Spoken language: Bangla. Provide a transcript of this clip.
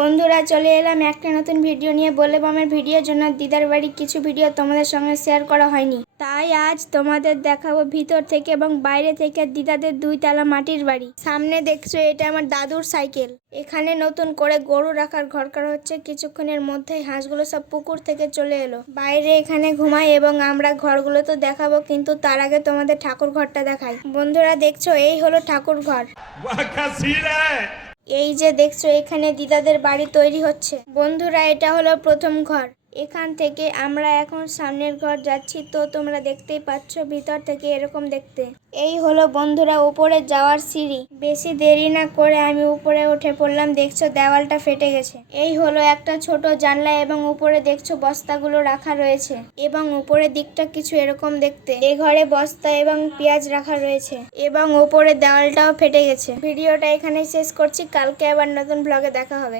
বন্ধুরা চলে এলাম একটা নতুন ভিডিও নিয়ে। বলে আমার ভিডিওর জন্য দিদার বাড়ি কিছু ভিডিও তোমাদের সঙ্গে শেয়ার করা হয়নি, তাই আজ তোমাদের দেখাবো ভিতর থেকে এবং বাইরে থেকে দিদাদের 2 তলা মাটির বাড়ি। সামনে দেখছো এটা আমার দাদুর সাইকেল। এখানে নতুন করে গরু রাখার ঘর করা হচ্ছে। কিছুক্ষণের মধ্যেই হাঁসগুলো সব পুকুর থেকে চলে এলো। বাইরে এখানে ঘুমাই এবং আমরা ঘরগুলো তো দেখাবো, কিন্তু তার আগে তোমাদের ঠাকুর ঘরটা দেখাই। বন্ধুরা দেখছো এই হলো ঠাকুর ঘর। এই যে দেখছো এখানে দিদাদের বাড়ি তৈরি হচ্ছে। বন্ধুরা এটা হলো প্রথম ঘর। এখান থেকে আমরা এখন সামনের ঘর যাচ্ছি, তো তোমরা দেখতেই পাচ্ছ ভিতর থেকে এরকম দেখতে। এই হলো বন্ধুরা উপরে যাওয়ার সিঁড়ি। বেশি দেরি না করে আমি উপরে উঠে পড়লাম। দেখছো দেওয়ালটা ফেটে গেছে। এই হলো একটা ছোট জানলা এবং উপরে দেখছো বস্তাগুলো রাখা রয়েছে এবং উপরের দিকটা কিছু এরকম দেখতে। এই ঘরে বস্তা এবং পেঁয়াজ রাখা রয়েছে এবং উপরে দেওয়ালটাও ফেটে গেছে। ভিডিওটা এখানে শেষ করছি, কালকে আবার নতুন ব্লগে দেখা হবে।